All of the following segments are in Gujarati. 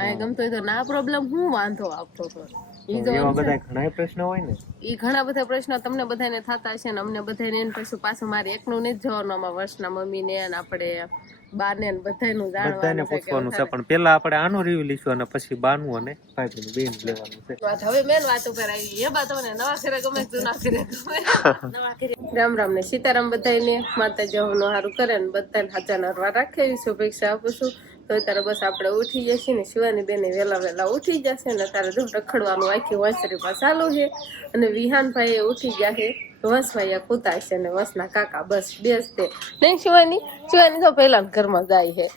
કાંઈ ગમતો હોય તો ના પ્રોબ્લેમ હું વાંધો આવતો હતો એવા બધા ઘણા પ્રશ્ન હોય ને એ ઘણા બધા પ્રશ્નો તમને બધાને થતા હશે ને અમને બધાને એને પાછું મારે એકનું નથી જવાનું આમાં વર્ષના મમ્મી ને આપણે બાને ને બધાનું જાણવાનું છે પૂછવાનું છે પણ પેલા આપણે આનું રિવ્યુ લઈશું અને પછી બાનું અને ભાઈનું બેન લેવાનું છે હવે મેન વાત ઉપર આવી એ બાત મને નવા ઘરે ગમે જૂના ઘરે ગમે નવા ઘરે રામ રામ ને સીતારામ બધાને માતાજી નું સારું કરે ને બધાને હાચા નરવા રાખે એવી શુભેચ્છા આપું છું તો ત્યારે બસ આપણે ઉઠી જશે ને શિવાની બેને વેલા ઉઠી જશે ને તારે જો રખડવાનું આખી વંસરીમાં ચાલુ છે અને વિહાનભાઈ એ ઉઠી ગયા છે વંશભાઈ કૂતા છે ને વંશના કાકા બસ બેસતે નહીં શિવાની તો પહેલા ઘરમાં જાય છે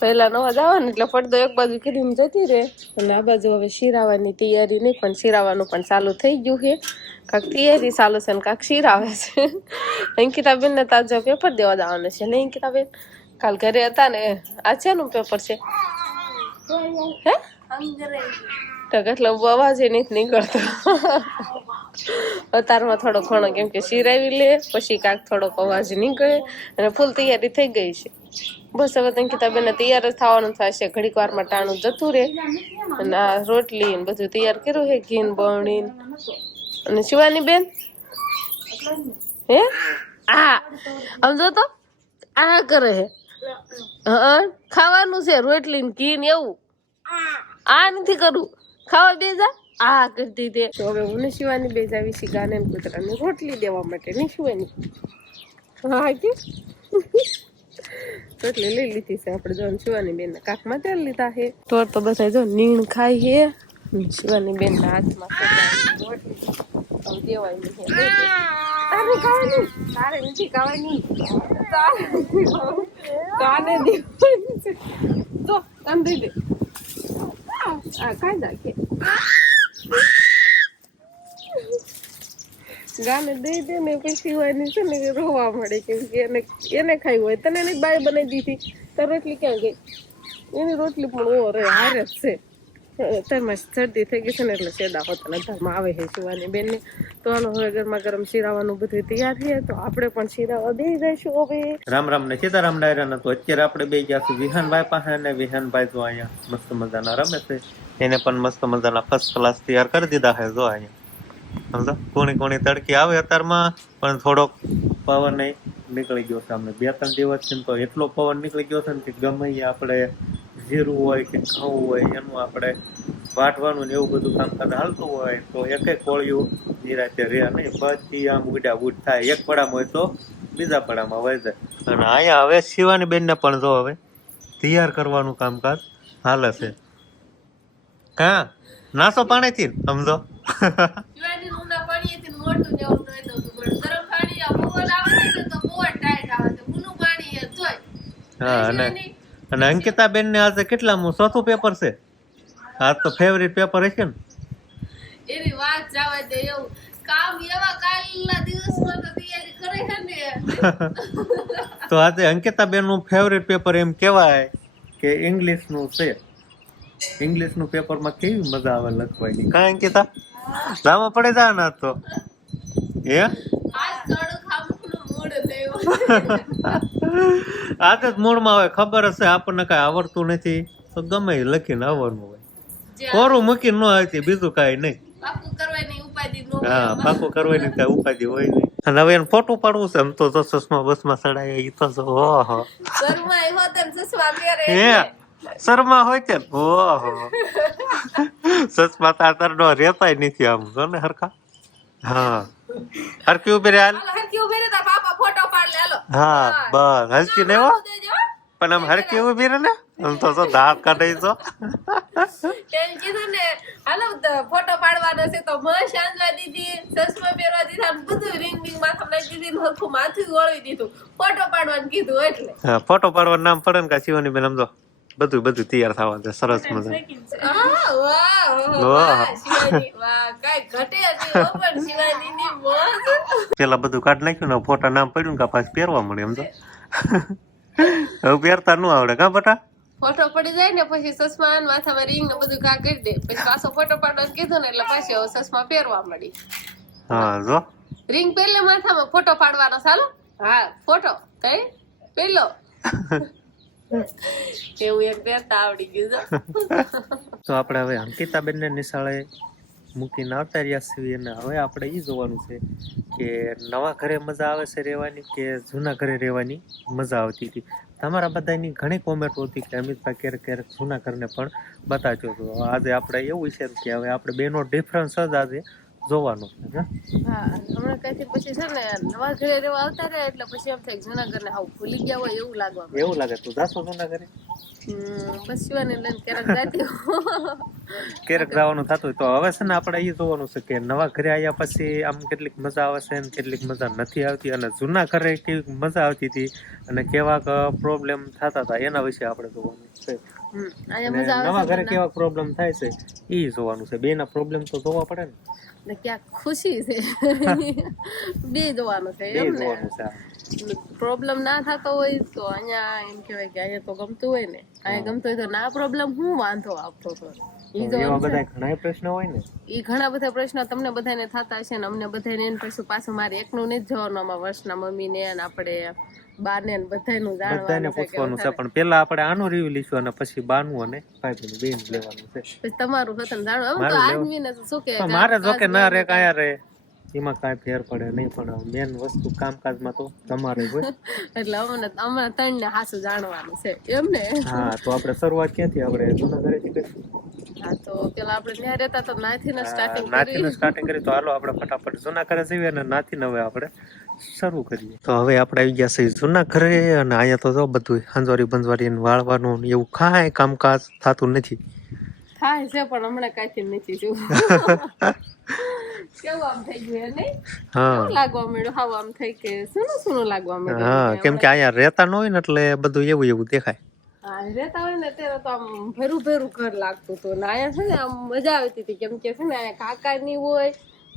પહેલા નવા જવા ને એટલે પડદો એક બાજુ કરીને જતી રહે અને આ બાજુ હવે શિરાવાની તૈયારી નહીં પણ શિરાવાનું પણ ચાલુ થઈ ગયું છે કાંક તૈયારી ચાલુ છે ને કાંક શિરાવે છે અંકિતાબેન ને તાજો પેપર દેવા જવાનું છે ને અંકિતાબેન કાલ ઘરે હતા ને આ છે નું પેપર છે હે તો કેટલો અવાજ એ નથી નીકળતો અતારમાં થોડો ઘણો કેમ કે શિરાવી લે પછી કાંક થોડોક અવાજ નીકળે અને ફૂલ તૈયારી થઈ ગઈ છે બસ હવે અંકિતાબેન તૈયાર જ થવાનું થશે ઘડીક વારમાં ટાણું જતું રહે અને આ રોટલી ને બધું તૈયાર કર્યું છે ઘી બણી અને શિવાની બેન હે આ સમજો તો આ કરે હે હા ખાવાનું છે રોટલી ને ઘી ને એવું આ નથી કરવું ખાવા બે જા આ કરતી તે તો હવે હું શિવાની બે જાવી છે ગાને કૂતરાને રોટલી દેવા માટે નહીં શિવાની હા કે રોટલી લઈ લીધી છે આપણે જો શિવાની બેન ના કાકમાં તેલ લીધા છે તો બધા જો નીણ ખાઈ છે શિવાની બેન ના હાથમાં રોટલી દેવાય નહીં તારે ખાવાની તારે નથી ખાવાની કાને દેવાની છે જો કાન દઈ દે આ ખાઈ જાય ગાને દઈ દે ને પછી વાની છે ને રોવા મળે કેમ કે એને ખાઈ હોય તને એની બાય બનાવી દીધી તો રોટલી ક્યાં ગઈ એની રોટલી પણ ઓ રે હારે જ છે તેમાં શરદી થઈ ગઈ છે ને એટલે શેડા હોતા ધર્મ આવે છે શિવાની બેન ને તો આનો હવે ગરમા ગરમ શીરાવાનું બધું તૈયાર છે તો આપણે પણ શીરાવા દઈ જઈશું હવે રામ રામ ને સીતારામ ડાયરા તો અત્યારે આપણે બે ગયા છું વિહાનભાઈ પાસે અને વિહાનભાઈ જો અહીંયા મસ્ત મજાના રમે છે એને પણ મસ્ત મજાના ફર્સ્ટ ક્લાસ તૈયાર કરી દીધા છે જો અહીંયા સમજો કોણી તડકી આવે અત્યારમાં પણ થોડોક પવન નીકળી ગયો છે અમને 2-3 દિવસ તો એટલો પવન નીકળી ગયો છે ને કે ગમે આપણે જીરું હોય કે ઘઉં હોય એનું આપણે વાટવાનું ને એવું બધું કામકાજ હાલતું હોય તો એક કોળિયું નિરાતે રહે નહીં બધી આમ ઉડા ઉડ થાય એક પડામાં હોય તો બીજા પડામાં વહી જાય અને અહીંયા હવે શિવાની બેન ને પણ જો હવે તૈયાર કરવાનું કામકાજ હાલે છે હા નાસો પાણીથી સમજો હા અને અંકિતા બેન ને આજે કેટલામું ચોથું પેપર છે આ તો ફેવરિટ પેપર હશે ને એની વાત જવા દે એવું કામ એવા કાલના દિવસમાં તો તૈયારી કરે છે ને તો આજે અંકિતા બેન નું ફેવરિટ પેપર એમ કહેવાય કે ઇંગ્લિશ નું છે ઇંગ્લિશ નું પેપર માં કેવી મજા આવે લખવાની કાંઈ અંકિતા લાંબા પડે જા ના તો હે આજ થોડું ખાવાનું મૂડ થયો આજે જ મૂડમાં આવે ખબર હશે આપણને કઈ આવડતું નથી તો ગમે લખીને આવવાનું હોય કોરું મૂકીને ન આવતી બીજું કઈ નહીં પાકું કરવાની ઉપાધિ ન હા પાકું કરવાની કઈ ઉપાધિ હોય નહીં અને હવે એને ફોટો પાડવું છે એમ તો ચશ્મા બસમાં ચડાય એ તો ઓહો ઘરમાં આવ્યો તો ચશ્મા પહેરે હે શર્મા હોય છે ઓહો ચશ્મા તાર નો રહેતા નથી આમ જો ને હરખા હા હરકી ઉભી રે હાલ હરકી ઉભી રે તાર પાપા ફોટો પાડ લે હાલો હા બસ હલકી ને હો પણ આમ હરકી ઉભી રે ને આમ તો દાંત કાઢી છો તેમ કીધું ને હાલો ફોટો પાડવાનો છે તો મસ્ત શાંતવા દીધી ચશ્મા પહેરવા દીધા બધું રિંગ માથા લઈ દીધી હરખું માથું વળવી દીધું ફોટો પાડવાનું કીધું એટલે હા ફોટો પાડવાનું નામ પડે ને કા શિવાની બેન સમજો બધું તૈયાર થવા દે સરસ મજા પેલા બધું કાઢ નાખ્યું ને ફોટા નામ પડ્યું ને કા પાછું પહેરવા મળે એમ તો હવે પહેરતા ન આવડે કા બટા ફોટો પડી જાય ને પછી ચશ્મા માથામાં રિંગ ને બધું કા કરી દે પછી પાછો ફોટો પાડવાનું કીધું ને એટલે પાછી હવે ચશ્મા પહેરવા મળી હા જો રિંગ પહેલે માથામાં ફોટો પાડવાનો ચાલો હા ફોટો કઈ પેલો એવું એક પહેરતા આવડી ગયું તો આપણે હવે અંકિતાબેન ને નિશાળે મૂકીને આવતા રહ્યા છીએ અને હવે આપણે એ જોવાનું છે કે નવા ઘરે મજા આવે છે રહેવાની કે જૂના ઘરે રહેવાની મજા આવતી હતી. તમારા બધાની ઘણી કોમેન્ટો હતી કે અમિતભાઈ ક્યારેક ક્યારેક જૂના ઘરને પણ બતાવજો. તો આજે આપણે એવું છે કે હવે આપણે બેનો ડિફરન્સ જ આજે જોવાનો છે. હા, હમણાં કઈથી પછી છે ને નવા ઘરે રહેવા આવતા રહ્યા એટલે પછી એમ થાય જૂના ઘરને હાવ ભૂલી ગયા હોય એવું લાગવા માંડે. એવું લાગે તું જાશો જૂના ઘરે? બસ શિવાની લઈને ક્યારેક જાતી ક્યારેક જવાનું થતું હોય તો હવે છે ને આપણે એ જોવાનું છે કે નવા ઘરે આવ્યા પછી આમ કેટલીક મજા આવે છે અને કેટલીક મજા નથી આવતી, અને જૂના ઘરે કેવી મજા આવતી હતી અને કેવા પ્રોબ્લેમ થતા હતા એના વિશે આપણે જોવાનું છે. અહીંયા મજા આવે નવા ઘરે કેવા પ્રોબ્લેમ થાય છે એ જોવાનું છે. બે ના પ્રોબ્લેમ તો જોવા પડે ને ક્યાંક ખુશી છે બે જોવાનું છે ને, એમ બે ને. જોવાનું છે. પ્રોબ્લેમ ના થતો હોય તો અહીંયા એમ કહેવાય કે અહીંયા તો ગમતું હોય ને, અહીંયા ગમતું હોય તો ના પ્રોબ્લેમ હું વાંધો આવતો હતો એવા બધા ઘણા પ્રશ્ન હોય ને, એ ઘણા બધા પ્રશ્નો તમને બધાને થતા હશે ને અમને બધાને એને પછી પાછું મારે એકનું નથી જવાનું આમાં વર્ષના મમ્મી ને આપણે બાને ને બધાનું બધાને જાણવાનું છે કે પૂછવાનું છે. પણ પેલા આપણે આનું રિવ્યુ લઈશું અને પછી બાનું અને ભાઈનું બેન લેવાનું છે. પછી તમારું હતું જાણો એમ તો આદમીને શું કે પણ મારે જો કે ના રે કાયા રે એમાં કાંઈ ફેર પડે નહીં, પણ મેન વસ્તુ કામકાજમાં તો તમારે હોય. એટલે અમને ત્રણ ને હાસું જાણવાનું છે એમ ને. હા, તો આપણે શરૂઆત ક્યાંથી આપણે જૂના ઘરેથી કરીશું? હા, તો પેલા આપણે ત્યાં રહેતા તો નાથી ને સ્ટાર્ટિંગ કરી તો હાલો આપણે ફટાફટ જૂના ઘરે જઈએ અને નાથી હવે આપણે શરૂ કરીએ. તો હવે આપણે આવી ગયા છીએ જૂના ઘરે અને અહીંયા તો જો બધું હંજવારી બંજવારી વાળવાનું એવું કાંઈ કામકાજ થતું નથી. થાય છે પણ હમણાં કાંઈ નથી જોવું કેવું આમ થઈ ગયું નહીં. હા, લાગવા મળ્યું હાવ આમ થઈ કે સુનું લાગવા મળ્યું. હા, કેમ કે અહીંયા રહેતા ન હોય ને એટલે બધું એવું એવું દેખાય. હા, રહેતા હોય ને ત્યારે તો આમ ભેરું ભેરું ઘર લાગતું હતું ને અહીંયા છે ને આમ મજા આવતી હતી કેમ કે છે ને અહીંયા કાકાની હોય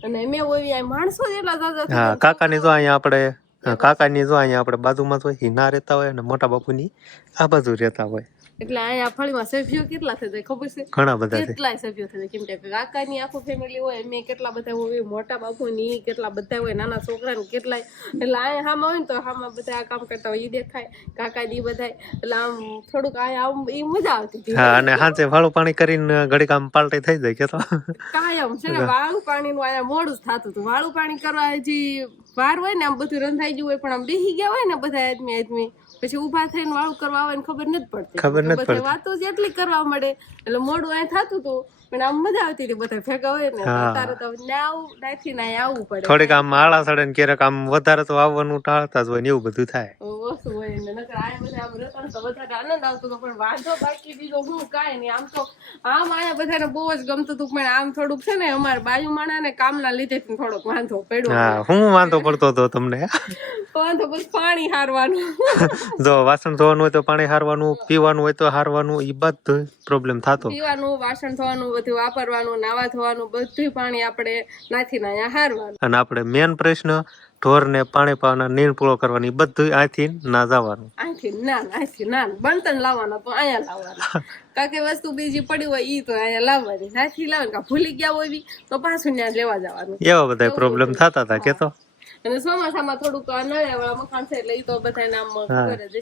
અને મેં હોય આ માણસો એટલા દાદા. હા, કાકાની જો અહીંયા આપણે બાજુમાં હોય એ ના રહેતા હોય અને મોટા બાપુની આ બાજુ રહેતા હોય એટલે અહીંયા ફળીમાં સભ્યો કેટલા થઈ જાય ખબર છે? ઘણા બધા કેટલાય સભ્યો થઈ જાય કેમ કે કાકાની આખું ફેમિલી હોય મેં કેટલા બધા હોય મોટા બાપુની કેટલા બધા હોય નાના છોકરાને કેટલાય. એટલે અહીંયા હામાં હોય ને તો હામાં બધા આ કામ કરતા હોય એ દેખાય કાકાની બધા. એટલે આમ થોડુંક અહીંયા આમ એ મજા આવતી હતી. હા, અને હાંચે વાળું પાણી કરીને ઘડીક આમ પાલટી થઈ જાય કે તો કાયમ છે ને વાળું પાણીનું અહીંયા મોડું જ થતું હતું. વાળું પાણી કરવા હજી વાર હોય ને આમ બધું રંધાઈ ગયું હોય પણ આમ બેસી ગયા હોય ને બધા આદમી પછી ઉભા થઈને વાળું કરવા આવે ને ખબર નથી પડતી. વાતો જ એટલી કરવા મળે એટલે મોડું અહીંયા થતું હતું પણ આમ મજા આવતી હતી બધા ભેગા હોય ને. અત્યારે તો નાથી ના આવવું પડે. થોડીક આમ આળા સડે ને ક્યારેક આમ વધારે તો આવવાનું ટાળતા જ હોય ને એવું બધું થાય. ઓછું હોય ને નકર આ બધા આમ રહેતા તો વધારે આનંદ આવતો હતો પણ વાંધો બાકી બીજો હું કાંઈ નહીં. આમ તો આમ આયા બધાને બહુ જ ગમતું હતું પણ આમ થોડુંક છે ને અમારા બાજુ માણા ને કામના લીધે થોડોક વાંધો પડ્યો. હા, હું વાંધો પડતો હતો તમને? વાંધો બસ પાણી હારવાનું. જો વાસણ ધોવાનું હોય તો પાણી હારવાનું, પીવાનું હોય તો હારવાનું, એ બધું પ્રોબ્લેમ થતો. પીવાનું, વાસણ ધોવાનું, બધું વાપરવાનું, નાવા ધોવાનું બધું પાણી આપણે નાથી ના અહીંયા હારવાનું. અને આપણે મેન પ્રશ્ન ઢોરને પાણી પાવાના નીણ પૂરો કરવાની બધું અહીંથી ના જવાનું. અહીંથી ના બળતણ લાવવાના તો અહીંયા લાવવાના. કાંઈ વસ્તુ બીજી પડી હોય ઈ તો અહીંયા લાવવાની. નાથી લાવવાની ભૂલી ગયા હોય તો પાછું ત્યાં લેવા જવાનું. એવા બધા પ્રોબ્લેમ થતા હતા કે તો. અને ચોમાસામાં થોડુંક નળિયાવાળા મકાન છે એટલે ઈ તો બધાને આમ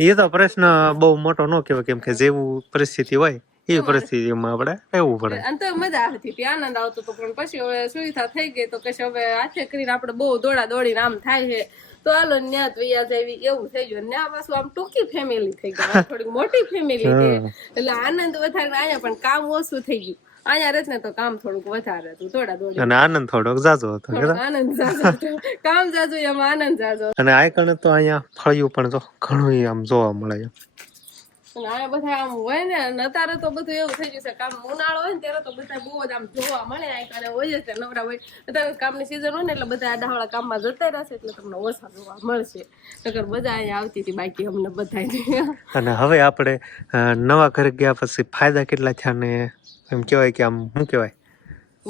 એ તો પ્રશ્ન બહુ મોટો ન કહેવાય કેમ કે જેવું પરિસ્થિતિ હોય એ પરિસ્થિતિમાં આપણે રહેવું પડે. અને તો મજા આવતી હતી, આનંદ આવતો હતો પણ પછી હવે સુવિધા થઈ ગઈ તો પછી હવે હાથે કરીને આપણે બહુ દોડા દોડીને આમ થાય છે તો હાલો ન્યા વૈયા જાય એવું થઈ ગયું. ન્યા પાછું આમ ટૂંકી ફેમિલી થઈ ગઈ, થોડીક મોટી ફેમિલી છે એટલે આનંદ વધારે આયા પણ કામ ઓછું થઈ ગયું. અહીંયા રહેત ને તો કામ થોડુંક વધારે હતું, દોડા દોડી અને આનંદ થોડોક જાજો હતો. આનંદ જાજો હતો, કામ જાજો એમાં આનંદ જાજો. અને આ કણે તો અહીંયા ફળિયું પણ જો ઘણું આમ જોવા મળે છે. અને આ બધા આમ હોય ને અત્યારે તો બધું એવું થઈ ગયું છે કામ ઉનાળો હોય ને ત્યારે તો બધા બહુ જ આમ જોવા મળે. આ કણે હોય છે નવરા હોય અત્યારે કામની સિઝન હોય ને એટલે બધા આડાવાળા કામમાં જતા રહેશે એટલે તમને ઓછા જોવા મળશે. નકર બધા અહીંયા આવતી હતી બાકી અમને બધા. અને હવે આપણે નવા ઘરે ગયા પછી ફાયદા કેટલા થયા ને એમ કહેવાય કે આમ શું કહેવાય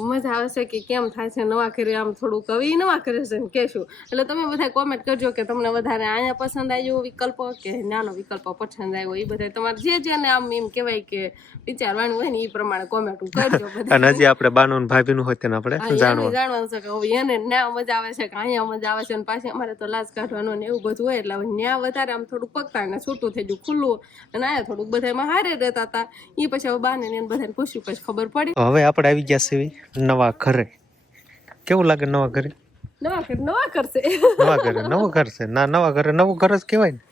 મજા આવશે કે કેમ થાય છે નવા ઘરે આમ થોડુંક હવે ઈ નવા ઘરે છે ને કહેશું એટલે તમે બધા કોમેન્ટ કરજો કે તમને વધારે અહીંયા પસંદ આવ્યો વિકલ્પ કે નાનો વિકલ્પ પસંદ આવ્યો એ બધા તમારે જે ને આમ એમ કહેવાય કે વિચારવાનું હોય ને એ પ્રમાણે કોમેન્ટ કરજો બધા અને હજી આપણે બાનું ને ભાભીનું હોય તેને આપણે જાણવાનું છે કે હવે એને ના મજા આવે છે કે અહીંયા મજા આવે છે અને પાછી અમારે તો લાજ કાઢવાનું ને એવું બધું હોય એટલે હવે ન્યા વધારે આમ થોડુંક પકતા ને છૂટું થઈ ગયું ખુલ્લું અને આયા થોડુંક બધામાં હારે રહેતા હતા એ પછી હવે બાને ને બધાને પૂછ્યું પછી ખબર પડી હવે આપણે આવી ગયા છે નવા ઘરે કેવું લાગે નવા ઘરે નવા કરશે નવા ઘરે નવું ઘર છે ના નવા ઘરે નવું ઘર જ કહેવાય ને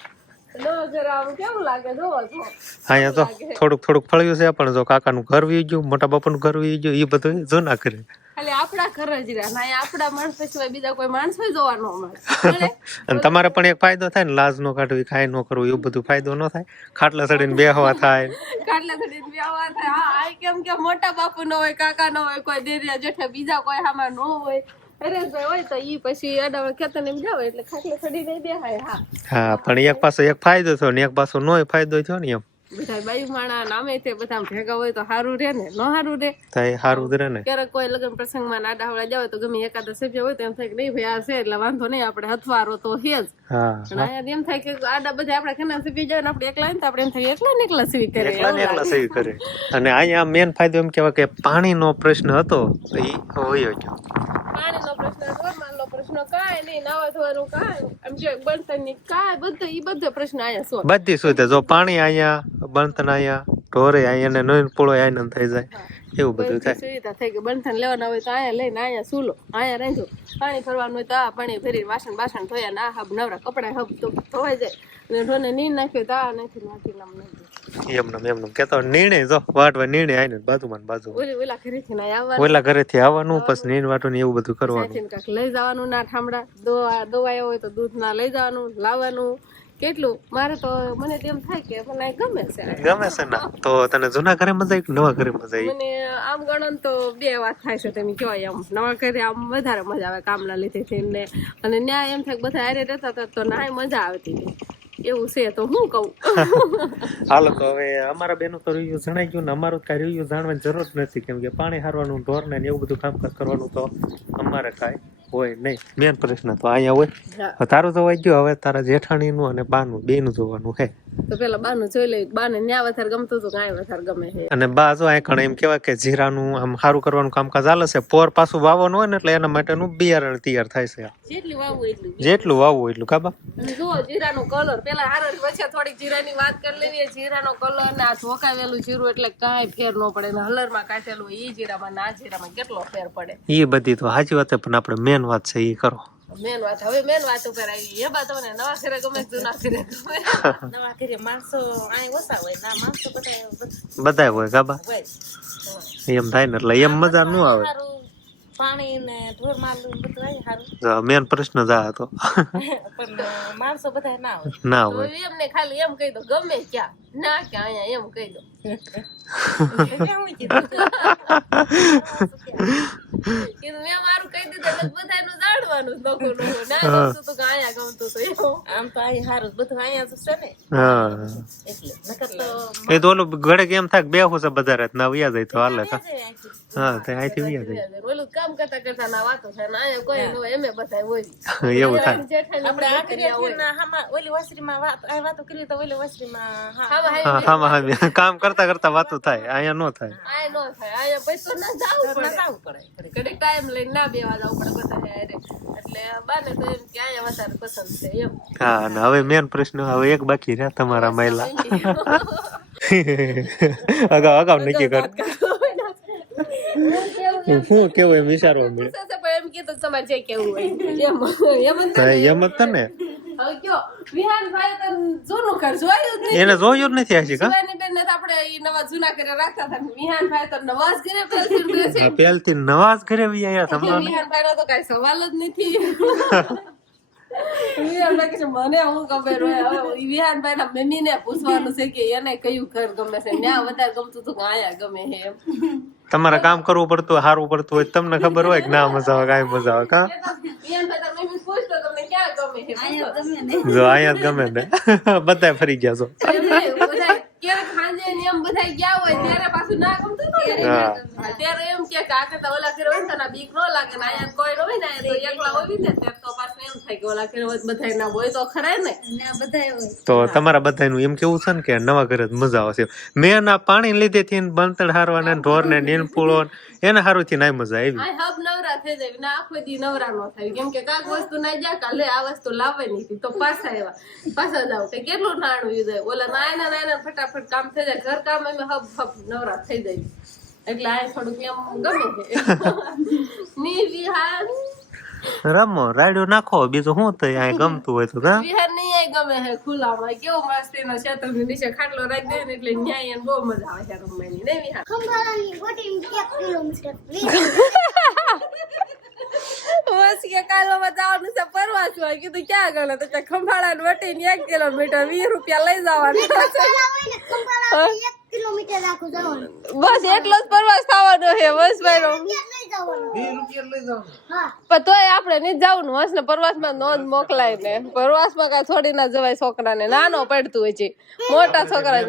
નવા ઘરે આમ કેવું લાગે જોવો છો અહીંયા તો થોડુંક ફળ્યું છે પણ જો કાકાનું ઘર વી ગયું મોટા બાપાનું ઘર વી ગયું એ બધું જૂના ઘરે ખાલી આપણા ઘર જ રહ્યા ના આપણા માણસો સિવાય બીજા કોઈ માણસો જોવા ન મળે અને તમારે પણ એક ફાયદો થાય ને લાજ નો કાઢવી ખાય નો કરવું એવું બધું ફાયદો ન થાય ખાટલા ચડીને બેહવા થાય હા કેમ કે મોટા બાપુ નો હોય કાકા નો હોય કોઈ દેરિયા જેઠા બીજા કોઈ આમાં ન હોય હરેશભાઈ હોય તો ઈ પછી અડાવળ ખેતર ને જાવ એટલે ખાટલે ચડીને બેહાય હા પણ એક પાછો એક ફાયદો થયો ને એક પાછો નો ફાયદો થયો ને એમ બધા બાયુ માણા નામે તે બધા ભેગા હોય તો સારું રે ને ન સારું રે થાય સારું રે ને ક્યારેક કોઈ લગ્ન પ્રસંગમાં નાડાવડા જાવ તો ગમે એકાદ સભ્ય હોય તો એમ થાય કે નહીં ભાઈ આ છે એટલે વાંધો નહીં આપણે હથવારો તો છે જ એમ થાય કે આડા બધા આપડા ઘરના સભ્ય જાય ને આપણે એકલા ને તો આપણે એમ થાય એકલા સેવી કરે અને અહીંયા મેન ફાયદો એમ કેવાય કે પાણીનો પ્રશ્ન હતો તો ઈ હોય ગયો પાણીનો પ્રશ્ન ઘરમાંનો પ્રશ્ન કાંઈ નહીં નાવા ધોવાનું કાંઈ એમ કે બળતણની કાંઈ બધો ઈ બધો પ્રશ્ન અહીંયા શું બધી સુવિધા જો પાણી અહીંયા બળતણ અહીંયા ઢોરે અહીંયા ને નોન પોળો અહીંયા થઈ જાય એવું બધું થાય સુવિધા થઈ ગઈ બળતણ લેવાના હોય તો અહીંયા લઈને અહીંયા સૂલો અહીંયા રાંધો પાણી ભરવાનું હોય તો આ પાણી ભરી વાસણ ધોયા ના હબ નવરા કપડા હબ તો ધોવાઈ જાય અને ઢોને નીર નાખ્યો તો આ નાખી નામ એમને કેતો નિર્ણય જો વાટવા નિર્ણય આવીને બાજુમાં બાજુ ઓલા ઘરેથી આવવાનું પછી નીર વાટવાનું એવું બધું કરવાનું લઈ જવાનું ના ઠામડા દોવાયો હોય તો દૂધ ના લઈ જવાનું લાવવાનું કેટલું મારે તો મને તેમ થાય કે મને ગમે છે ના તો તને જૂના ઘરે મજા આવી નવા ઘરે મજા આવી મને આમ ગણો તો બે વાત થાય છે તમે કહેવાય આમ નવા ઘરે આમ વધારે મજા આવે કામના લીધે ને અને ન્યાય એમ થાય બધા હારે રહેતા હતા તો ના મજા આવતી હતી એવું છે તો હું કહું હાલો તો હવે અમારા બેનો તો રિવ્યુ જણાઈ ગયું ને અમારું કઈ રિવ્યુ જાણવાની જરૂર નથી કેમ કે પાણી હારવાનું ઢોર ને એવું બધું કામકાજ કરવાનું તો અમારે કાંઈ હોય નહીં મેન પ્રશ્ન તો અહીંયા હોય તારું જોવાઈ ગયું હવે તારા જેઠાણી નું અને બાનું બે નું જોવાનું હે તો પેલા બાનું જોઈ લઈ બાને ન્યા વધારે ગમતું હતું કાંઈ વધારે ગમે છે અને બા જો આ એમ કેવાય કે જીરાનું આમ સારું કરવાનું કામકાજ ચાલે છે પોર પાછું વાવવાનું હોય ને એટલે એના માટેનું બિયારણ તૈયાર થાય છે જેટલું વાવવું એટલું કાબા જો જીરાનો કલર પેલા હારો પછી થોડીક જીરાની વાત કરી લેવી જીરાનો કલર ને આ ઝોકાવેલું જીરું એટલે કાંઈ ફેર ન પડે ને હલરમાં કાઢેલું ઈ જીરામાં ના જીરામાં કેટલો ફેર પડે એ બધી તો સાચી વાત પણ આપણે મેન વાત છે એ કરો મેન વાત ઉપર આવી એ બા તમને નવા ઘરે ગમે જૂના ઘરે ગમે નવા ઘરે માણસો આય ઓછા હોય ના માણસો બધા હોય ગાબા એમ થાય ને એટલે એમ મજા ન આવે પાણી ને ઢોર માલું બધું આવી સારું મેન પ્રશ્ન જ આ હતો પણ માણસો બધા ના હોય એમને ખાલી એમ કહી દો ગમે ક્યાં ના કે અહીંયા એમ કહી દો મેં મારું કહી દીધું બધાનું જાણવાનું લોકો ના ગમતું તો અહીંયા ગમતું તો આમ તો અહીં સારું બધું અહીંયા તો છે ને એટલે એ તો ઓલું ઘડે કેમ થાય બેહું છે બધા રાત ના વ્યા જાય તો હાલે હા તે અહીંથી વ્યા જાય ઓલું કામ કરતા ના વાતો થાય ને અહીંયા કોઈ ન હોય એમે બધા હોય એવું થાય આપણે આ કરીએ ઓલી વાસરીમાં વાતો કરી તો ઓલી વાસરીમાં હા કામ કરતા વાતો થાય અહીંયા નો થાય અહીંયા પૈસો ના જાવું પડે કડે ટાઈમ લઈને ના બેવા જવું પડે બધા એટલે બાને તો એમ કે અહીંયા વધારે પસંદ છે એમ હા અને હવે મેન પ્રશ્ન હવે એક બાકી રહ્યા તમારા મહિલા અગાઉ નક્કી કર શું કેવું એમ વિચારવા મળે એમ કે તો તમારે જે કેવું હોય એમ જ તને હવે કયો વિહાનભાઈ તો જૂનું ઘર જોયું જ નહીં એને જોયું જ નથી આશી કા બેન ને આપણે ઈ નવા જૂના ઘરે રાખતા હતા વિહાનભાઈ તો નવા જ ઘરે પહેલથી નવા જ ઘરે આયા તમારા વિહાનભાઈ નો તો કઈ સવાલ જ નથી વિહાનભાઈ કે મને હું ખબર હોય હવે વિહાનભાઈ ના મમ્મી ને પૂછવાનું છે કે એને કયું ઘર ગમે છે ત્યાં વધારે ગમતું હતું કે આયા ગમે છે એમ તમારે કામ કરવું પડતું સારું પડતું હોય તમને ખબર હોય કે ના મજા આવે કાંઈ મજા આવે કા જો અહીંયા જ ગમે ને બધા ફરી ગયા છો ક્યારેક સાંજે એમ બધા ગયા હોય ત્યારે પાછું ના ગમતું તો હા ત્યારે એમ કે આ કરતા ઓલા ઘરે હોય ને તો બીક ન લાગે ને અહીંયા કોઈ ન હોય ને તો એકલા હોય ને ત્યારે તો પાછું એમ થાય કે ઓલા ઘરે હોય બધા ના હોય તો ખરા ને તો તમારા બધાનું એમ કેવું છે ને કે નવા ઘરે જ મજા આવશે. મેં આ પાણી લીધે થી બનતળ હારવાને ઢોર ને નીલપુળો એને હારું થી નાય મજા આવી. આ હબ નવરા થઈ જાય ને આખો દી નવરા નો થાય કેમ કે કાક વસ્તુ ના જા કાલે આ વસ્તુ લાવવાની હતી તો પાછા જાવ કે કેટલું નાણું જાય ઓલા નાયના ફટાફટ કામ થઈ જાય ઘર કામ એમ હબ નવરા થઈ જાય એટલે આ થોડુંક એમ ગમે છે ની વિહાર રમો રાડ્યો નાખો બીજું શું થાય આ ગમતું હોય તો કા વિહાર નહીં ગમે છે ખુલ્લામાં કેવો મસ્ત એનો ક્ષેત્રની નીચે ખાટલો રાખી દે ને એટલે ન્યાય એને બહુ મજા આવે છે રમવાની નહીં વિહાર બસ કે કાલોમાં જવાનું છે પરવાસમાં કીધું ક્યાં ગયો તો ખંભાળા ને વટીને 1 કિલોમીટર 20 રૂપિયા લઈ જવાનું બસ એટલો જ પ્રવાસ થવાનો છે બસ ભાઈ પણ તોય આપણે નહીં જવાનું હસ ને પ્રવાસમાં નોંધ મોકલાય ને પ્રવાસમાં કઈ થોડી ના જવાય છોકરાને નાનો પડતું હોય છે મોટા છોકરા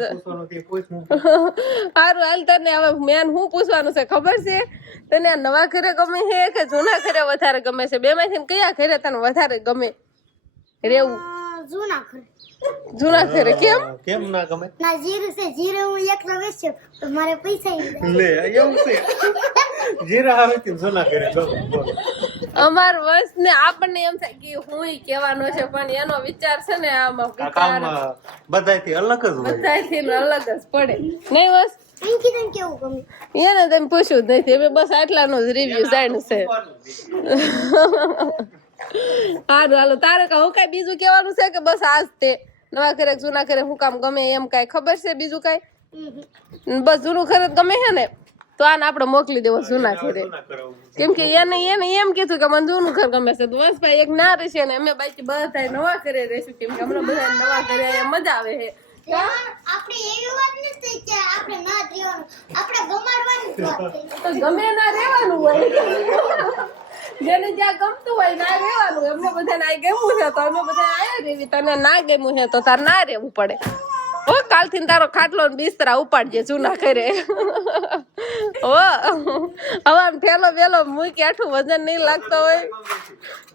સારું હાલ તને હવે મેન શું પૂછવાનું છે ખબર છે તને આ નવા ઘરે ગમે છે કે જૂના ઘરે વધારે ગમે છે બે માંથી કયા ઘરે તને વધારે ગમે રેવું જૂના ઘરે કેમ ના ગમે ના જીરું છે જીરું હું એકલો વેચ્યો તો મારે પૈસા લે એવું છે જીરા આવે કે જૂના ઘરે ગમે અમાર વસ ને આપણને એમ થાય કે હું કહેવાનો છે પણ એનો વિચાર છે ને આમાં બધાથી અલગ જ હોય બધાથી અલગ જ પડે નહીં બસ અંકિતને કેવું ગમે એને તમે પૂછ્યું જ નથી અમે બસ આટલાનો જ રિવ્યુ જાણ્યું છે હારું હાલો તારે હું કઈ બીજું કેવાનું છે કે બસ આજ તે નવા ઘરે જૂના ઘરે હું કામ ગમે એમ કઈ ખબર છે બીજું કઈ બસ જૂનું ઘરે ગમે છે ને તો આને આપણે મોકલી દેવો જૂના ઘરે કેમ કે એને એમ કીધું કે મને જૂનું ઘર ગમે છે તો બસ ભાઈ એક ના રહેશે ને અમે બાકી બધા નવા ઘરે રહેશું કેમ કે હમણાં બધા નવા ઘરે મજા આવે છે આપણે એવી વાત નથી કે આપણે ના રહેવાનું આપણે ગમાડવાની જ વાત છે તો ગમે ના રહેવાનું હોય જેને જ્યાં ગમતું હોય ના રહેવાનું એમને બધાને આ ગમવું છે તો અમે બધા આયા રહેવી તને ના ગમ્યું છે તો તાર ના રહેવું પડે ઓ કાલથી તારો ખાટલો ને બિસ્તરા ઉપાડજે જૂના ઘરે ઓ હવે આમ ઠેલો વેલો મૂકી આઠું વજન નહીં લાગતો હોય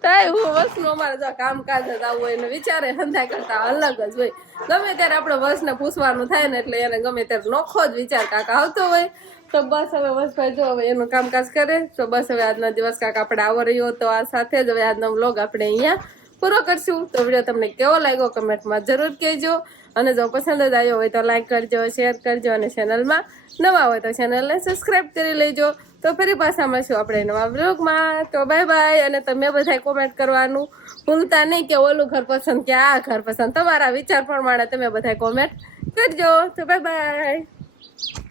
તાય હું વસનું અમારે જો કામકાજ જ આવું હોય ને વિચારે ધંધા કરતા અલગ જ હોય ગમે ત્યારે આપણે વસને પૂછવાનું થાય ને એટલે એને ગમે ત્યારે નોખો જ વિચાર કાકા આવતો હોય તો બસ હવે વસભાઈ જો હવે એનું કામકાજ કરે તો બસ હવે આજનો દિવસ કાંક આપણે આવો રહ્યો તો આ સાથે જ હવે આજનો વ્લોગ આપણે અહીંયા પૂરો કરશું તો વિડીયો તમને કેવો લાગ્યો કમેન્ટમાં જરૂર કહેજો અને જો પસંદ જ આવ્યો હોય તો લાઈક કરજો શેર કરજો અને ચેનલમાં નવા હોય તો ચેનલને સબસ્ક્રાઈબ કરી લેજો તો ફરી પાછા મળશું આપણે નવા વ્લોગમાં તો બાય બાય અને તમે બધા કોમેન્ટ કરવાનું ભૂલતા નહીં કે ઓલું ઘર પસંદ કે આ ઘર પસંદ તમારા વિચાર પ્રમાણે તમે બધા કોમેન્ટ કરજો તો બાય બાય